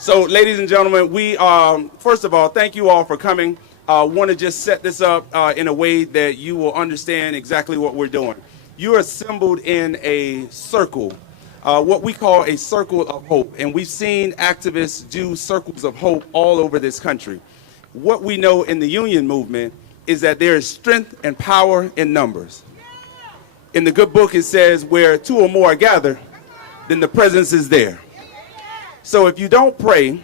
So, ladies and gentlemen, we first of all, thank you all for coming. Want to just set this up in a way that you will understand exactly what we're doing. You're assembled in a circle, what we call a circle of hope. And we've seen activists do circles of hope all over this country. What we know in the union movement is that there is strength and power in numbers. In the good book, it says, where two or more are gathered, then the presence is there. So if you don't pray,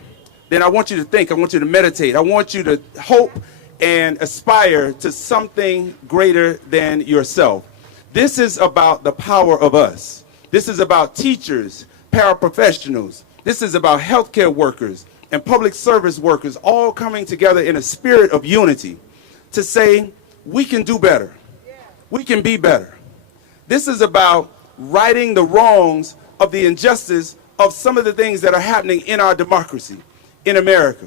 then I want you to think, I want you to meditate, I want you to hope and aspire to something greater than yourself. This is about the power of us. This is about teachers, paraprofessionals. This is about healthcare workers and public service workers all coming together in a spirit of unity to say, we can do better. We can be better. This is about righting the wrongs of the injustice of some of the things that are happening in our democracy in America.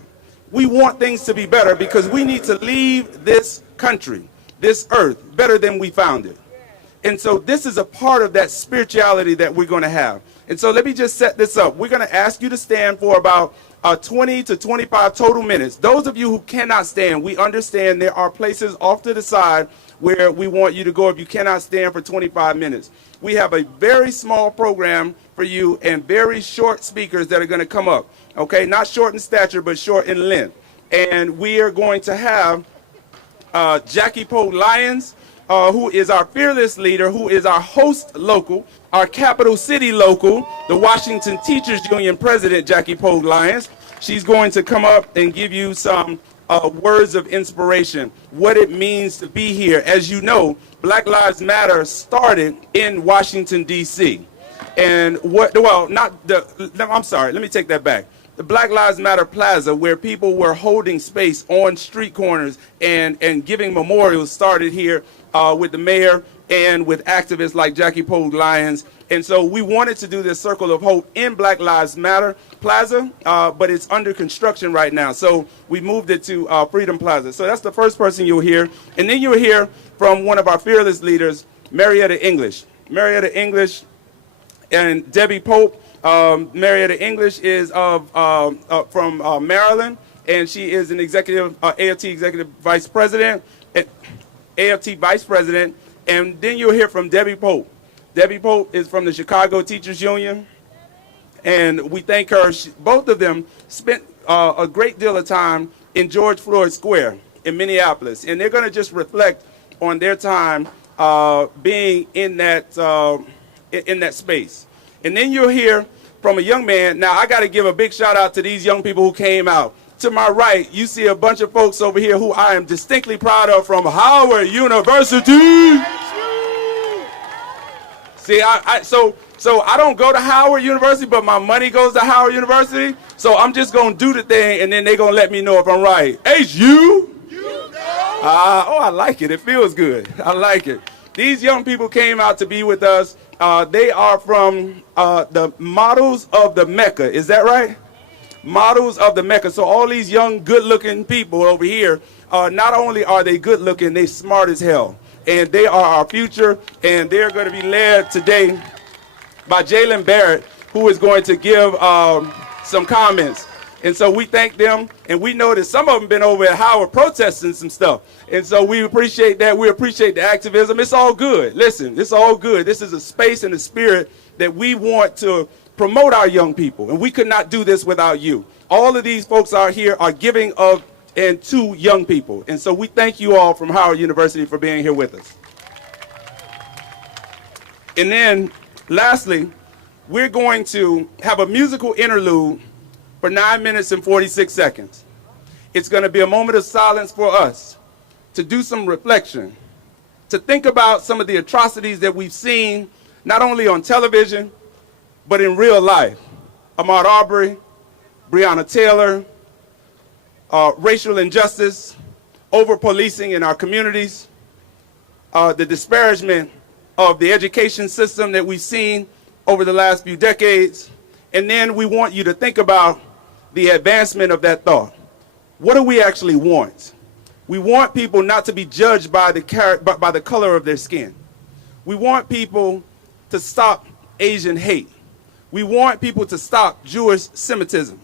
We want things to be better because we need to leave this country, this earth, better than we found it. And so this is a part of that spirituality that we're going to have. And so let me just set this up. We're going to ask you to stand for about 20 to 25 total minutes. Those of you who cannot stand, we understand there are places off to the side where we want you to go if you cannot stand for 25 minutes. We have a very small program for you and very short speakers that are going to come up. Okay, not short in stature, but short in length. And we are going to have Jackie Poe Lyons, who is our fearless leader, who is our host local, our capital city local, the Washington Teachers Union president, Jackie Poe Lyons. She's going to come up and give you some words of inspiration, what it means to be here. As you know, Black Lives Matter started in Washington, D.C. And I'm sorry, let me take that back. The Black Lives Matter Plaza, where people were holding space on street corners and giving memorials, started here with the mayor and with activists like Jackie Poe Lyons. And so we wanted to do this Circle of Hope in Black Lives Matter Plaza, but it's under construction right now. So we moved it to Freedom Plaza. So that's the first person you'll hear. And then you'll hear from one of our fearless leaders, Marietta English. Marietta English and Debbie Pope. Marietta English is from Maryland, and she is an executive, AFT executive vice president, AFT vice president. And then you'll hear from Debbie Pope. Debbie Pope is from the Chicago Teachers Union, and we thank her. Both of them spent a great deal of time in George Floyd Square in Minneapolis, and they're going to just reflect on their time being in that space. And then you'll hear from a young man. Now, I got to give a big shout out to these young people who came out. To my right, you see a bunch of folks over here who I am distinctly proud of from Howard University. See, so I don't go to Howard University, but my money goes to Howard University. So I'm just going to do the thing, and then they're going to let me know if I'm right. HU? Oh, I like it. It feels good. I like it. These young people came out to be with us. They are from the Models of the Mecca. Is that right? Models of the Mecca. So all these young, good-looking people over here, not only are they good-looking, they smart as hell. And they are our future, and they're going to be led today by Jalen Barrett, who is going to give some comments. And so we thank them, and we know that some of them been over at Howard protesting some stuff. And so we appreciate that. We appreciate the activism. It's all good. Listen, it's all good. This is a space and a spirit that we want to promote our young people, and we could not do this without you. All of these folks out here are giving of and to young people. And so we thank you all from Howard University for being here with us. And then, lastly, we're going to have a musical interlude for 9 minutes and 46 seconds. It's going to be a moment of silence for us to do some reflection, to think about some of the atrocities that we've seen, not only on television, but in real life. Ahmaud Arbery, Breonna Taylor, racial injustice, over-policing in our communities, the disparagement of the education system that we've seen over the last few decades. And then we want you to think about the advancement of that thought. What do we actually want? We want people not to be judged by the color of their skin. We want people to stop Asian hate. We want people to stop Jewish Semitism.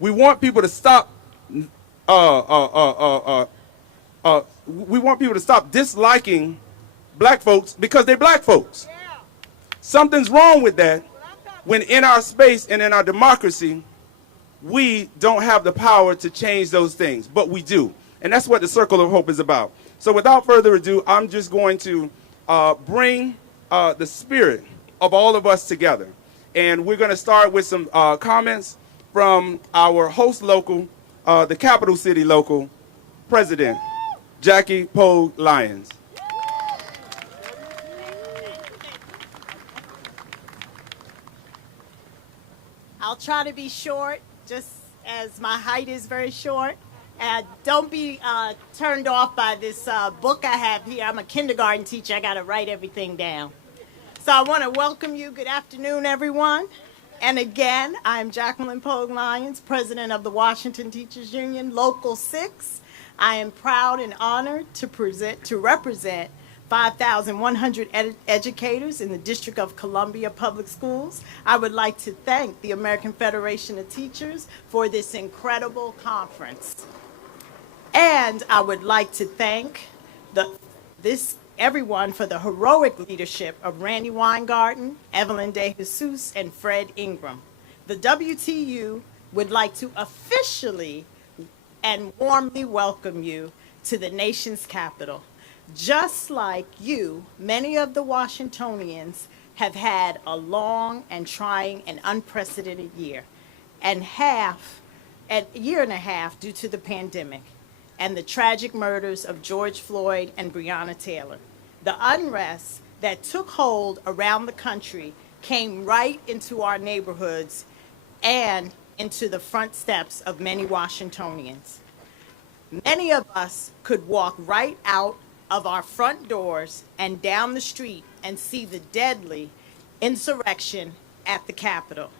We want people to stop. We want people to stop disliking black folks because they're black folks. Something's wrong with that when in our space and in our democracy, we don't have the power to change those things, but we do. And that's what the Circle of Hope is about. So without further ado, I'm just going to bring the spirit of all of us together. And we're going to start with some comments from our host local, the capital city local president, Jackie Pogue Lyons. I'll try to be short, just as my height is very short. And don't be turned off by this book I have here. I'm a kindergarten teacher. I got to write everything down. So I want to welcome you. Good afternoon, everyone. And again, I'm Jacqueline Pogue Lyons, president of the Washington Teachers Union, Local 6. I am proud and honored to represent 5,100 educators in the District of Columbia Public Schools. I would like to thank the American Federation of Teachers for this incredible conference. And I would like to thank everyone for the heroic leadership of Randy Weingarten, Evelyn De Jesus, and Fred Ingram. The WTU would like to officially and warmly welcome you to the nation's capital. Just like you, many of the Washingtonians have had a long and trying and unprecedented year and a year and a half due to the pandemic and the tragic murders of George Floyd and Breonna Taylor. The unrest that took hold around the country came right into our neighborhoods and into the front steps of many Washingtonians. Many of us could walk right out of our front doors and down the street and see the deadly insurrection at the Capitol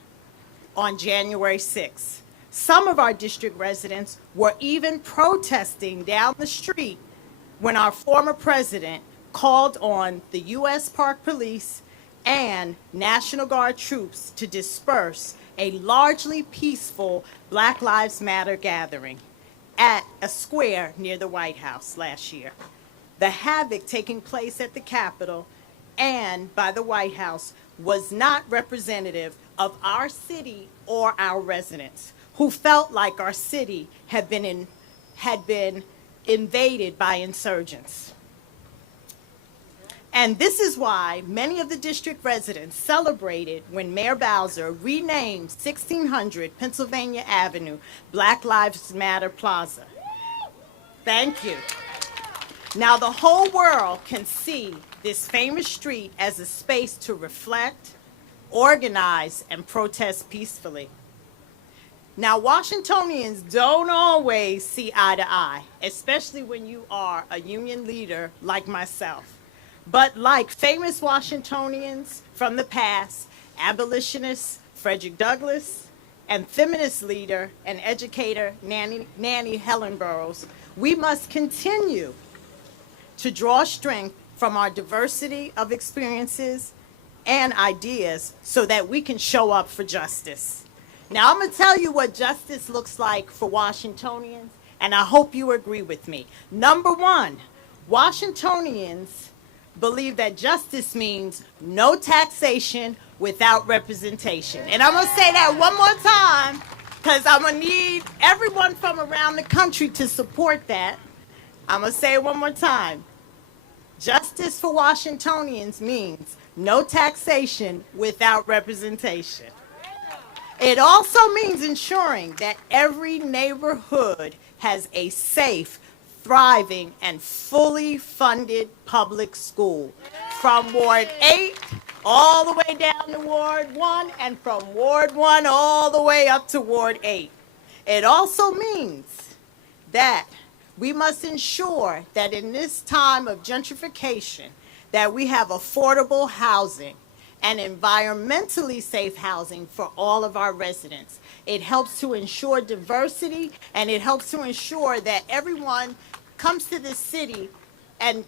on January 6th. Some of our district residents were even protesting down the street when our former president called on the U.S. Park Police and National Guard troops to disperse a largely peaceful Black Lives Matter gathering at a square near the White House last year. The havoc taking place at the Capitol and by the White House was not representative of our city or our residents, who felt like our city had been invaded by insurgents. And this is why many of the district residents celebrated when Mayor Bowser renamed 1600 Pennsylvania Avenue Black Lives Matter Plaza. Thank you. Now the whole world can see this famous street as a space to reflect, organize, and protest peacefully. Now, Washingtonians don't always see eye to eye, especially when you are a union leader like myself. But like famous Washingtonians from the past, abolitionists Frederick Douglass, and feminist leader and educator Nannie Helen Burroughs, we must continue to draw strength from our diversity of experiences and ideas so that we can show up for justice. Now, I'm going to tell you what justice looks like for Washingtonians, and I hope you agree with me. Number one, Washingtonians believe that justice means no taxation without representation. And I'm going to say that one more time because I'm going to need everyone from around the country to support that. I'm going to say it one more time. Justice for Washingtonians means no taxation without representation. It also means ensuring that every neighborhood has a safe, thriving, and fully funded public school. From Ward 8 all the way down to Ward 1, and from Ward 1 all the way up to Ward 8. It also means that we must ensure that in this time of gentrification, that we have affordable housing and environmentally safe housing for all of our residents. It helps to ensure diversity, and it helps to ensure that everyone comes to this city and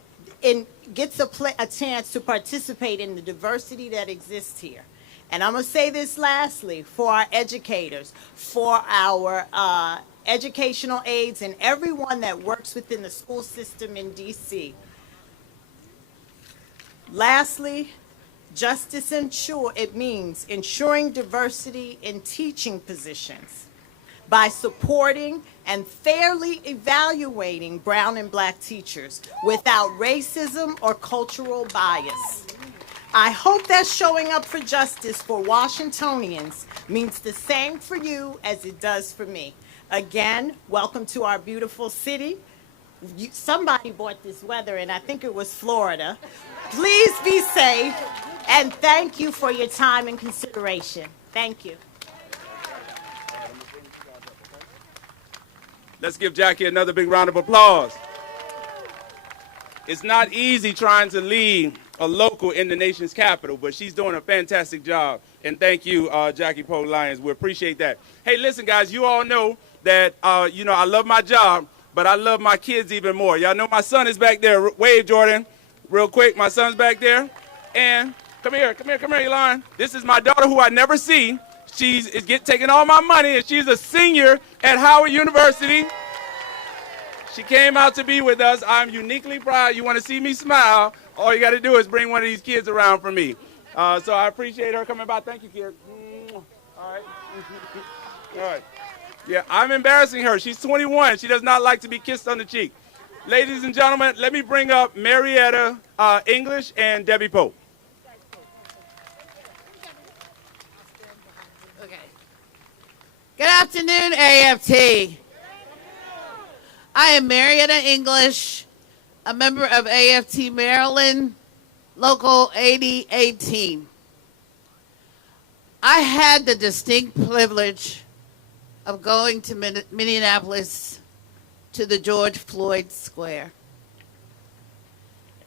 gets a chance to participate in the diversity that exists here. And I'm going to say this lastly, for our educators, for our educational aides, and everyone that works within the school system in D.C. Lastly, justice it means ensuring diversity in teaching positions by supporting and fairly evaluating brown and black teachers without racism or cultural bias. I hope that showing up for justice for Washingtonians means the same for you as it does for me. Again, welcome to our beautiful city. Somebody bought this weather, and I think it was Florida. Please be safe, and thank you for your time and consideration. Thank you. Let's give Jackie another big round of applause. It's not easy trying to lead a local in the nation's capital, but she's doing a fantastic job. And thank you, Jackie Poe Lyons. We appreciate that. Hey, listen, guys, you all know that, I love my job, but I love my kids even more. Y'all know my son is back there. Wave, Jordan, real quick. My son's back there. And come here, Elon. This is my daughter who I never see. She's taking all my money, and she's a senior at Howard University. She came out to be with us. I'm uniquely proud. You want to see me smile, all you got to do is bring one of these kids around for me. So I appreciate her coming by. Thank you, kid. All right. All right. Yeah, I'm embarrassing her. She's 21. She does not like to be kissed on the cheek. Ladies and gentlemen, let me bring up Marietta English and Debbie Pope. Okay. Good afternoon, AFT. I am Marietta English, a member of AFT Maryland, Local 8018. I had the distinct privilege of going to Minneapolis to the George Floyd Square.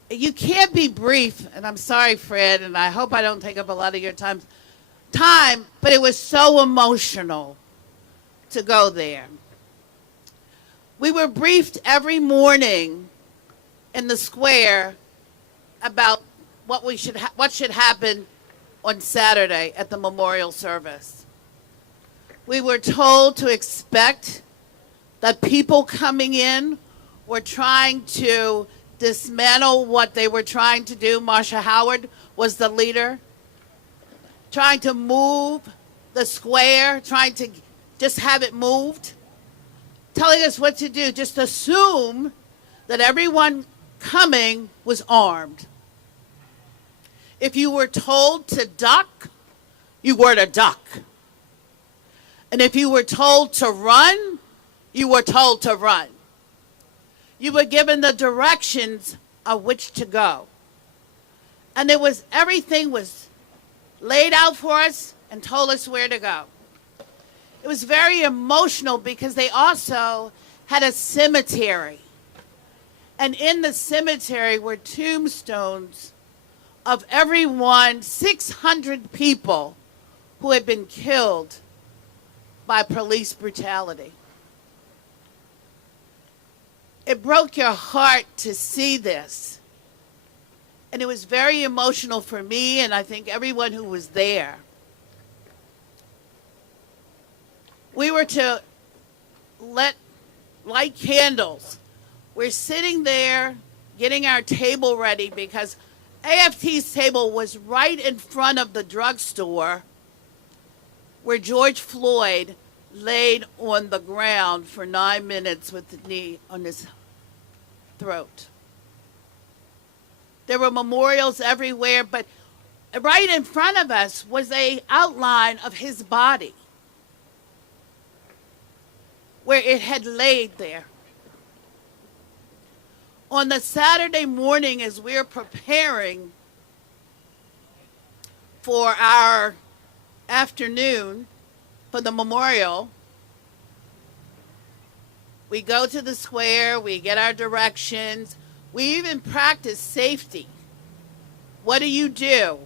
You can't be brief, and I'm sorry, Fred, and I hope I don't take up a lot of your time, but it was so emotional to go there. We were briefed every morning in the square about what should happen on Saturday at the memorial service. We were told to expect that people coming in were trying to dismantle what they were trying to do. Marsha Howard was the leader, trying to move the square, trying to just have it moved, telling us what to do. Just assume that everyone coming was armed. If you were told to duck, you were to duck. And if you were told to run, you were told to run. You were given the directions of which to go. And everything was laid out for us and told us where to go. It was very emotional because they also had a cemetery. And in the cemetery were tombstones of everyone, 600 people who had been killed by police brutality. It broke your heart to see this. And it was very emotional for me, and I think everyone who was there. We were to light candles. We're sitting there getting our table ready because AFT's table was right in front of the drugstore where George Floyd laid on the ground for 9 minutes with the knee on his throat. There were memorials everywhere, but right in front of us was an outline of his body where it had laid there. On the Saturday morning, as we're preparing for our afternoon for the memorial, we go to the square, we get our directions, we even practice safety. What do?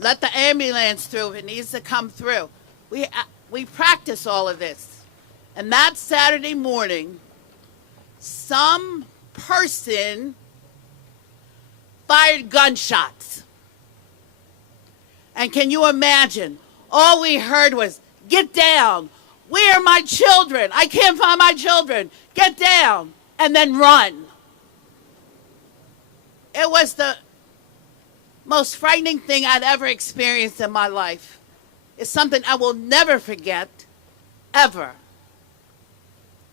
Let the ambulance through if it needs to come through. We practice all of this. And that Saturday morning, some person fired gunshots. And can you imagine? All we heard was, "Get down. Where are my children? I can't find my children. Get down." And then run. It was the most frightening thing I'd ever experienced in my life. It's something I will never forget, ever.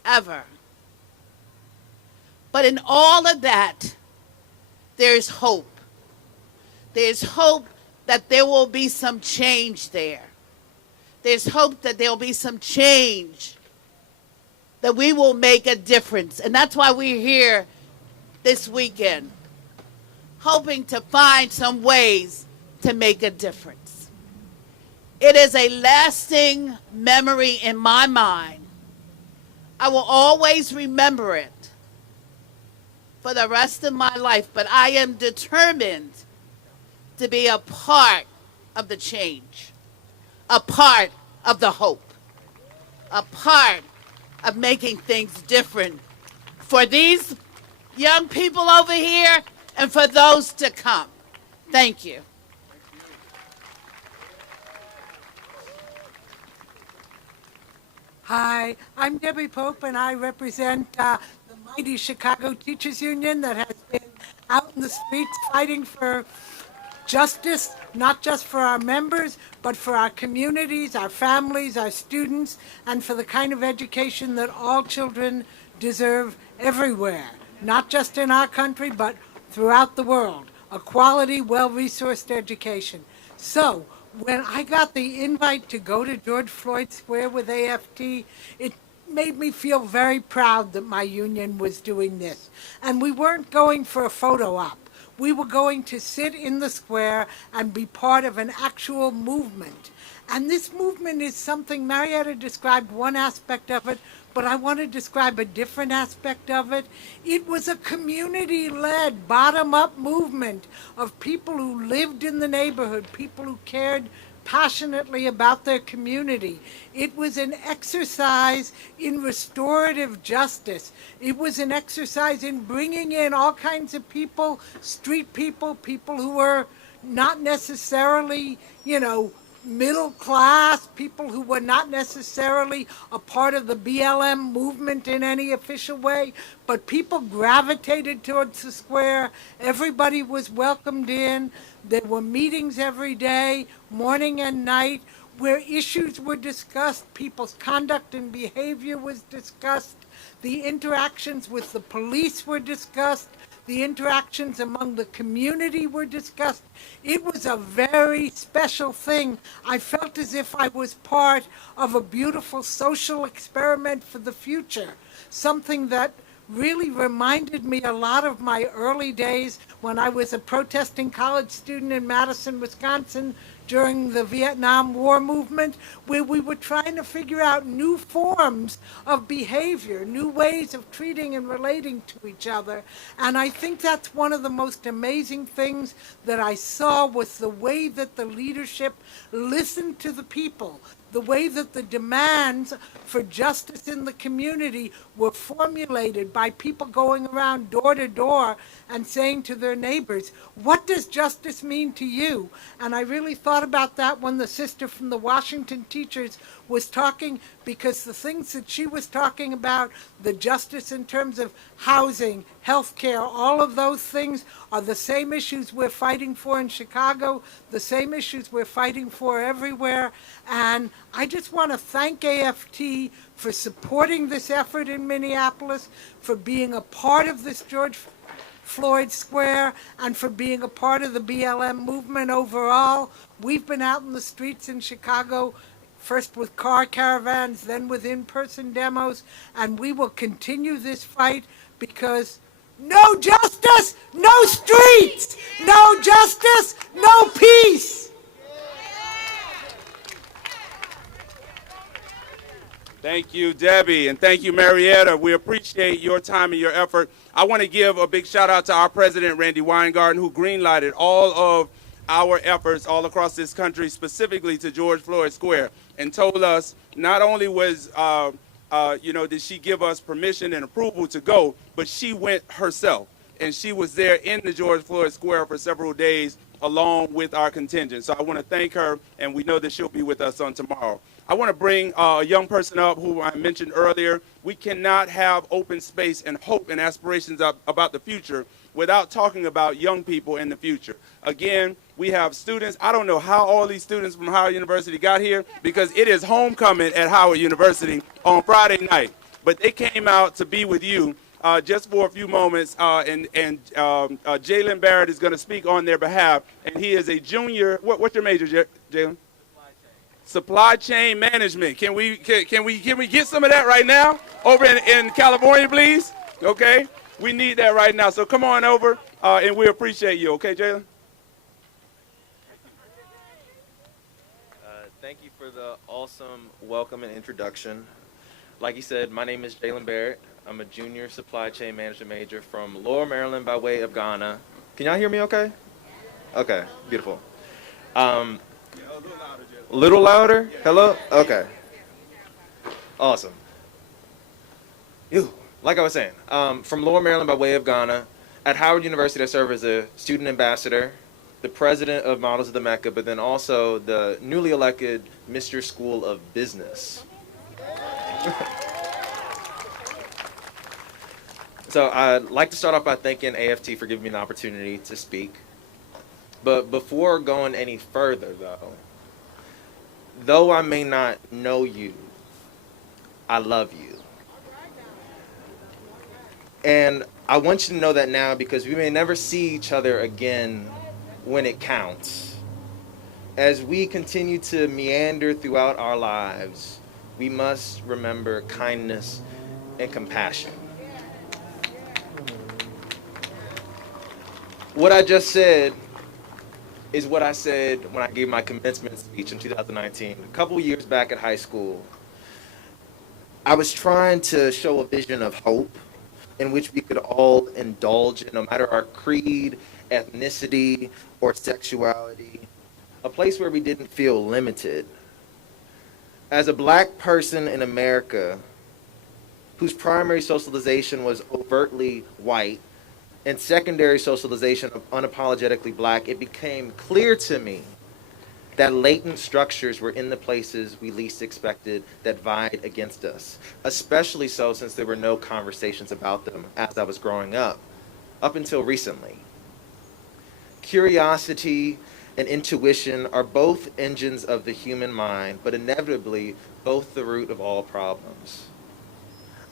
Ever. But in all of that, there's hope. There's hope that there will be some change there. There's hope that there will be some change, that we will make a difference. And that's why we're here this weekend, hoping to find some ways to make a difference. It is a lasting memory in my mind. I will always remember it for the rest of my life, but I am determined to be a part of the change, a part of the hope, a part of making things different for these young people over here and for those to come. Thank you. Hi, I'm Debbie Pope, and I represent the mighty Chicago Teachers Union that has been out in the streets fighting for justice, not just for our members, but for our communities, our families, our students, and for the kind of education that all children deserve everywhere, not just in our country, but throughout the world, a quality, well-resourced education. So, when I got the invite to go to George Floyd Square with AFT, it made me feel very proud that my union was doing this. And we weren't going for a photo op. We were going to sit in the square and be part of an actual movement. And this movement is something, Marietta described one aspect of it, but I want to describe a different aspect of it. It was a community-led, bottom-up movement of people who lived in the neighborhood, people who cared passionately about their community. It was an exercise in restorative justice. It was an exercise in bringing in all kinds of people, street people, people who were not necessarily, middle class, people who were not necessarily a part of the BLM movement in any official way, but people gravitated towards the square. Everybody was welcomed in. There were meetings every day, morning and night, where issues were discussed, people's conduct and behavior was discussed, the interactions with the police were discussed, the interactions among the community were discussed. It was a very special thing. I felt as if I was part of a beautiful social experiment for the future, something that really reminded me a lot of my early days when I was a protesting college student in Madison, Wisconsin, during the Vietnam War movement, where we were trying to figure out new forms of behavior, new ways of treating and relating to each other. And I think that's one of the most amazing things that I saw, was the way that the leadership listened to the people, the way that the demands for justice in the community were formulated by people going around door to door and saying to their neighbors, "What does justice mean to you?" And I really thought about that when the sister from the Washington teachers was talking, because the things that she was talking about, the justice in terms of housing, health care, all of those things are the same issues we're fighting for in Chicago, the same issues we're fighting for everywhere. And I just want to thank AFT for supporting this effort in Minneapolis, for being a part of this George Floyd Square, and for being a part of the BLM movement overall. We've been out in the streets in Chicago, first with car caravans, then with in-person demos, and we will continue this fight, because no justice, no streets, no justice, no peace. Thank you, Debbie, and thank you, Marietta. We appreciate your time and your effort. I want to give a big shout out to our president, Randy Weingarten, who greenlighted all of our efforts all across this country, specifically to George Floyd Square, and told us not only was, did she give us permission and approval to go, but she went herself. And she was there in the George Floyd Square for several days along with our contingent. So I want to thank her, and we know that she'll be with us on tomorrow. I want to bring a young person up who I mentioned earlier. We cannot have open space and hope and aspirations about the future without talking about young people in the future. Again, we have students. I don't know how all these students from Howard University got here, because it is homecoming at Howard University on Friday night. But they came out to be with you just for a few moments, and Jalen Barrett is going to speak on their behalf, and he is a junior. What's your major, Jalen? Supply chain management. Can we get some of that right now over in California, please? Okay, we need that right now. So come on over, and we appreciate you. Okay, Jalen. Thank you for the awesome welcome and introduction. Like you said, my name is Jalen Barrett. I'm a junior supply chain management major from Lower Maryland by way of Ghana. Can y'all hear me okay? Okay, beautiful. A little louder? Hello? Okay. Awesome. Like I was saying, from Lower Maryland by way of Ghana, at Howard University I serve as a student ambassador, the president of Models of the Mecca, but then also the newly elected Mr. School of Business. So I'd like to start off by thanking AFT for giving me the opportunity to speak. But before going any further, though I may not know you, I love you. And I want you to know that now, because we may never see each other again when it counts. As we continue to meander throughout our lives, we must remember kindness and compassion. What I just said is what I said when I gave my commencement speech in 2019. A couple years back at high school, I was trying to show a vision of hope in which we could all indulge in, no matter our creed, ethnicity, or sexuality, a place where we didn't feel limited. As a black person in America whose primary socialization was overtly white, and secondary socialization of unapologetically black, it became clear to me that latent structures were in the places we least expected that vied against us, especially so since there were no conversations about them as I was growing up until recently. Curiosity and intuition are both engines of the human mind, but inevitably both the root of all problems.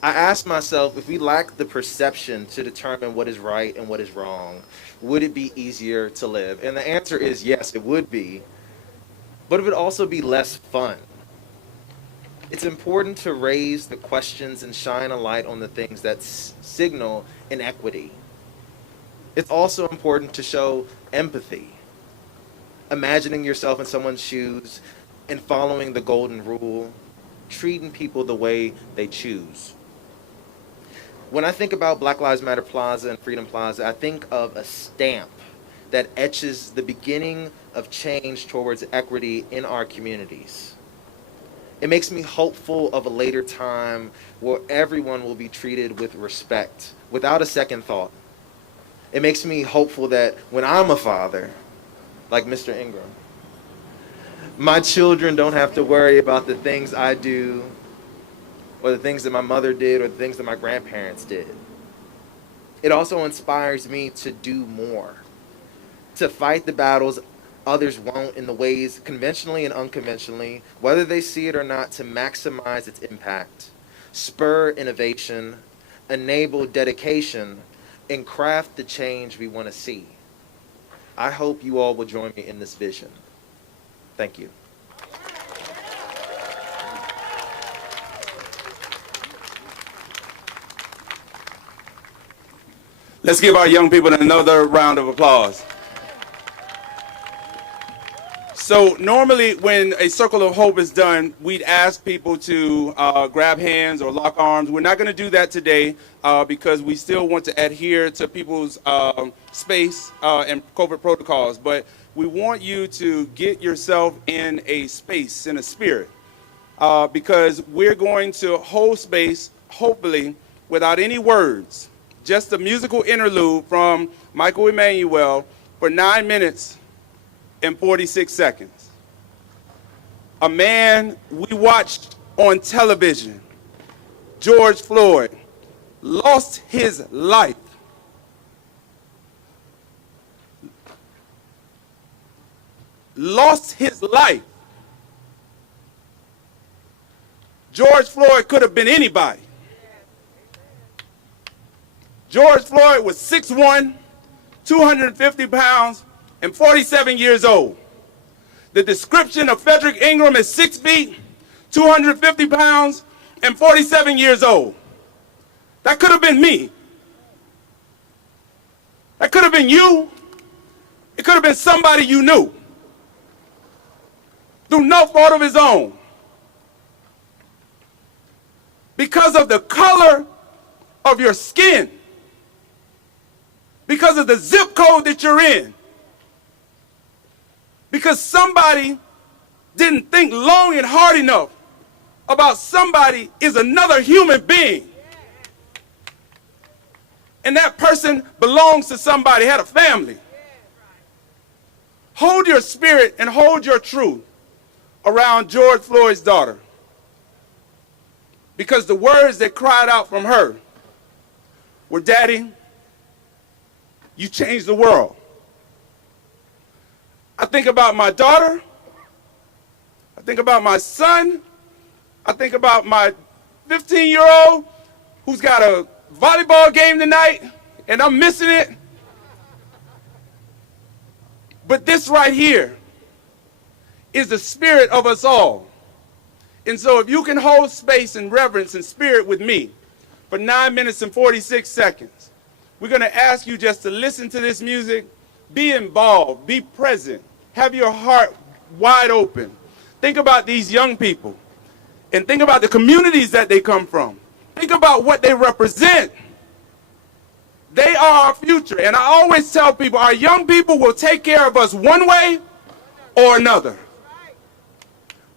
I asked myself, if we lack the perception to determine what is right and what is wrong, would it be easier to live? And the answer is yes, it would be, but it would also be less fun. It's important to raise the questions and shine a light on the things that signal inequity. It's also important to show empathy, imagining yourself in someone's shoes and following the golden rule, treating people the way they choose. When I think about Black Lives Matter Plaza and Freedom Plaza, I think of a stamp that etches the beginning of change towards equity in our communities. It makes me hopeful of a later time where everyone will be treated with respect, without a second thought. It makes me hopeful that when I'm a father, like Mr. Ingram, my children don't have to worry about the things I do, or the things that my mother did, or the things that my grandparents did. It also inspires me to do more, to fight the battles others won't in the ways, conventionally and unconventionally, whether they see it or not, to maximize its impact, spur innovation, enable dedication, and craft the change we want to see. I hope you all will join me in this vision. Thank you. Let's give our young people another round of applause. So normally when a Circle of Hope is done, we'd ask people to grab hands or lock arms. We're not going to do that today because we still want to adhere to people's space and COVID protocols. But we want you to get yourself in a space, in a spirit, because we're going to hold space, hopefully, without any words. Just a musical interlude from Michael Emanuel for 9 minutes and 46 seconds. A man we watched on television, George Floyd, lost his life. Lost his life. George Floyd could have been anybody. George Floyd was 6'1", 250 pounds, and 47 years old. The description of Frederick Ingram is 6 feet, 250 pounds, and 47 years old. That could have been me. That could have been you. It could have been somebody you knew. Through no fault of his own. Because of the color of your skin. Because of the zip code that you're in. Because somebody didn't think long and hard enough about somebody is another human being. And that person belongs to somebody, had a family. Hold your spirit and hold your truth around George Floyd's daughter. Because the words that cried out from her were, "Daddy, you changed the world." I think about my daughter. I think about my son. I think about my 15-year-old who's got a volleyball game tonight, and I'm missing it. But this right here is the spirit of us all. And so if you can hold space and reverence and spirit with me for 9 minutes and 46 seconds, we're going to ask you just to listen to this music, be involved, be present, have your heart wide open. Think about these young people and think about the communities that they come from. Think about what they represent. They are our future. And I always tell people, our young people will take care of us one way or another.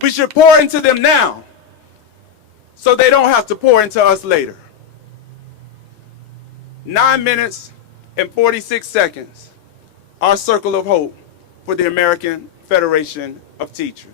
We should pour into them now so they don't have to pour into us later. 9 minutes and 46 seconds, our circle of hope for the American Federation of Teachers.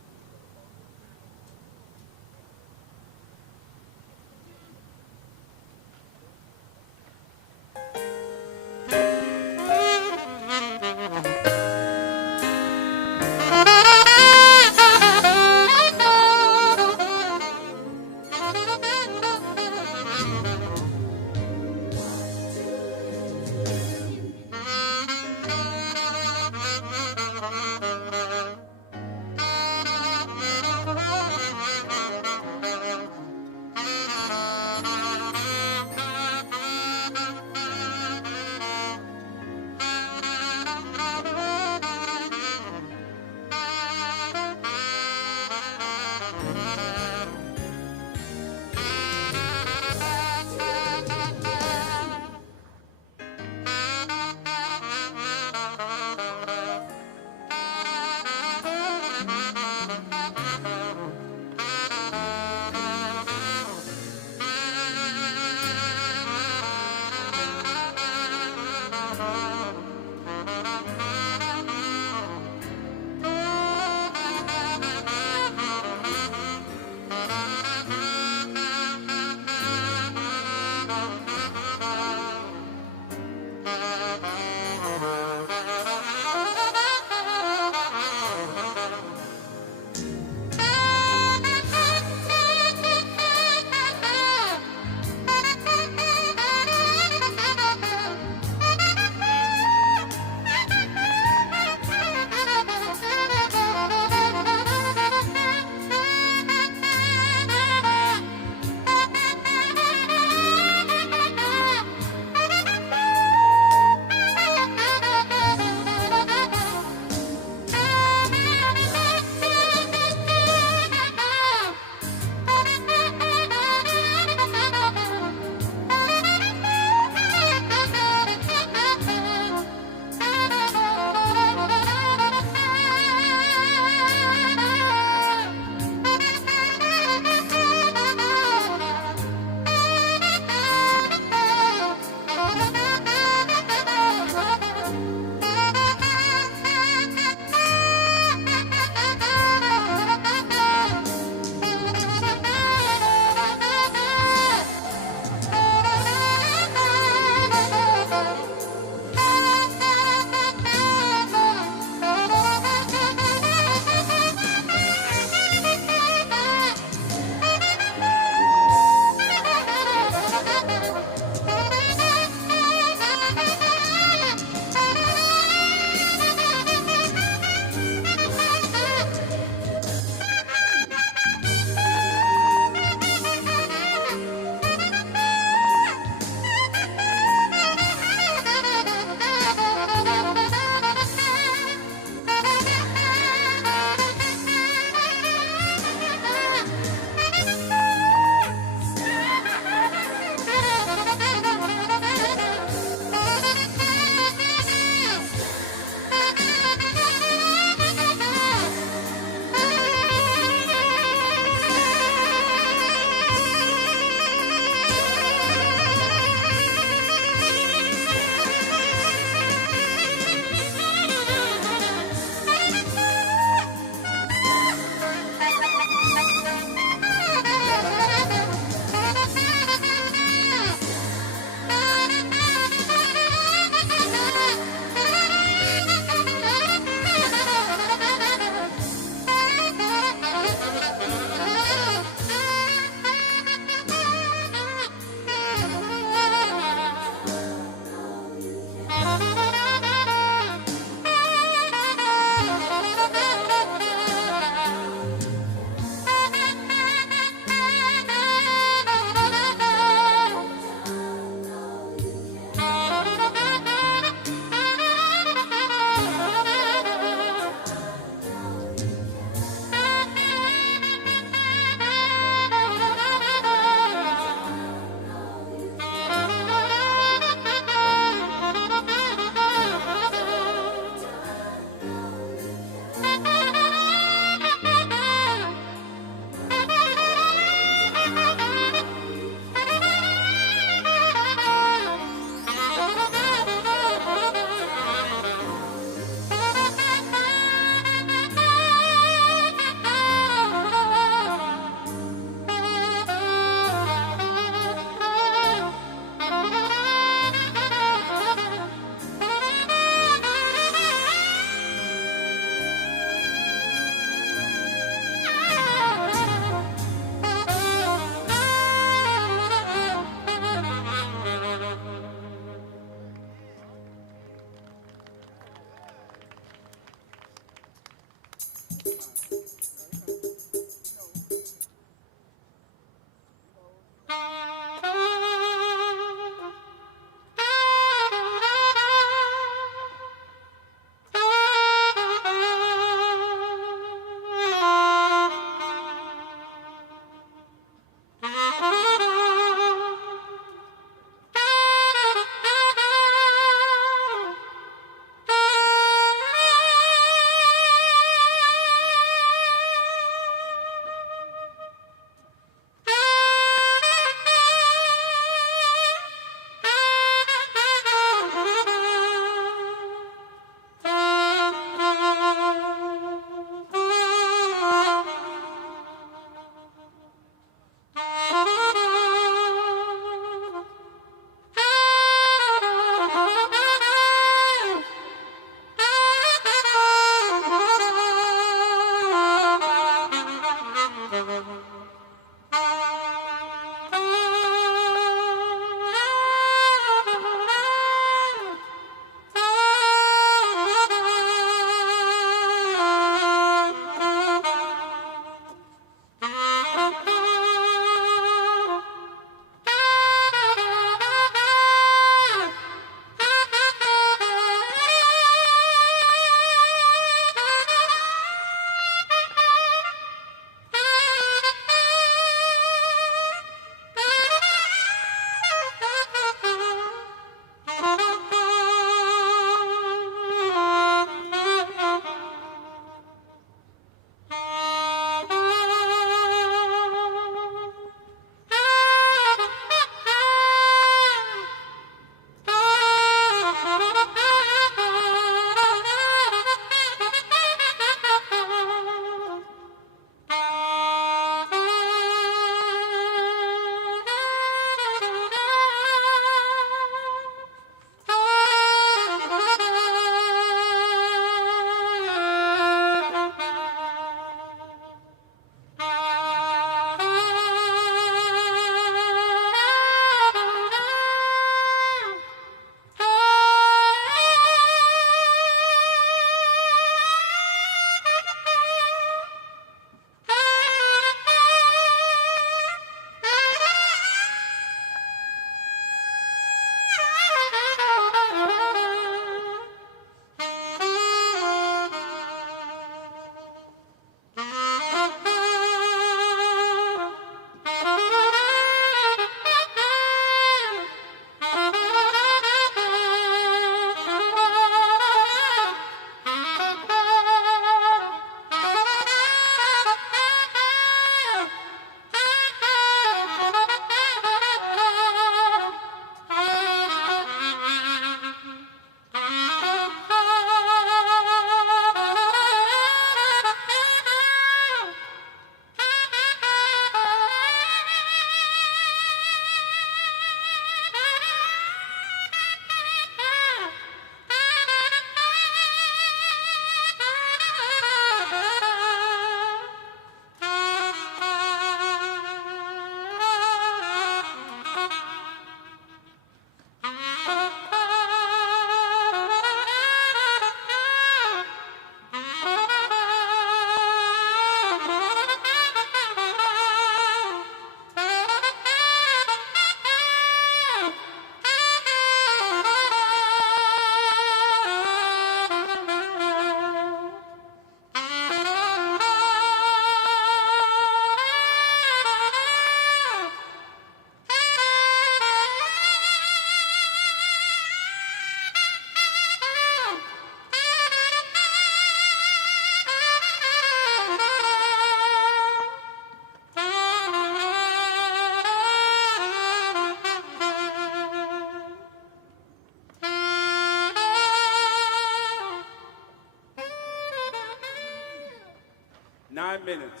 minutes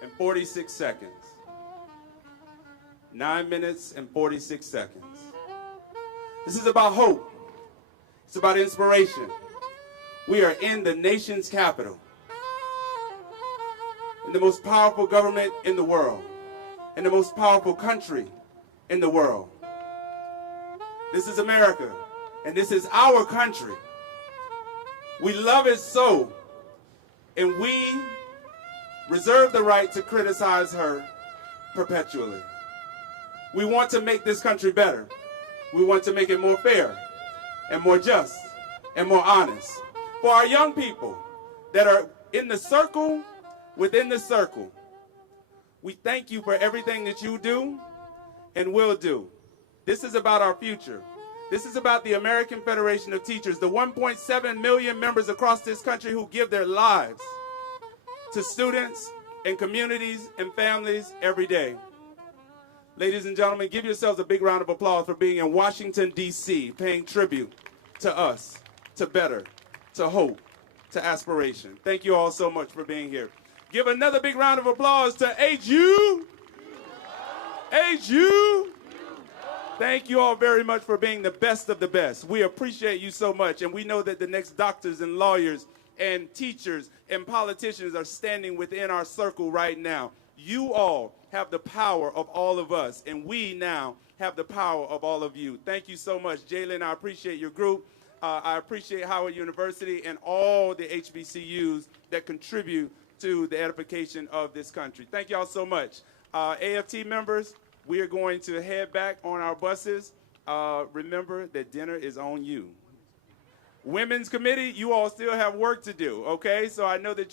and 46 seconds. 9 minutes and 46 seconds. This is about hope. It's about inspiration. We are in the nation's capital, in the most powerful government in the world, in the most powerful country in the world. This is America, and this is our country. We love it so, and we reserve the right to criticize her perpetually. We want to make this country better. We want to make it more fair and more just and more honest. For our young people that are in the circle, within the circle, we thank you for everything that you do and will do. This is about our future. This is about the American Federation of Teachers, the 1.7 million members across this country who give their lives to students and communities and families every day. Ladies and gentlemen, give yourselves a big round of applause for being in Washington, D.C., paying tribute to us, to better, to hope, to aspiration. Thank you all so much for being here. Give another big round of applause to HU. HU. Thank you all very much for being the best of the best. We appreciate you so much, and we know that the next doctors and lawyers and teachers and politicians are standing within our circle right now. You all have the power of all of us, and we now have the power of all of you. Thank you so much. Jalen, I appreciate your group. I appreciate Howard University and all the HBCUs that contribute to the edification of this country. Thank y'all so much. AFT members, we are going to head back on our buses. Remember that dinner is on you. Women's Committee, you all still have work to do, okay? So I know that you all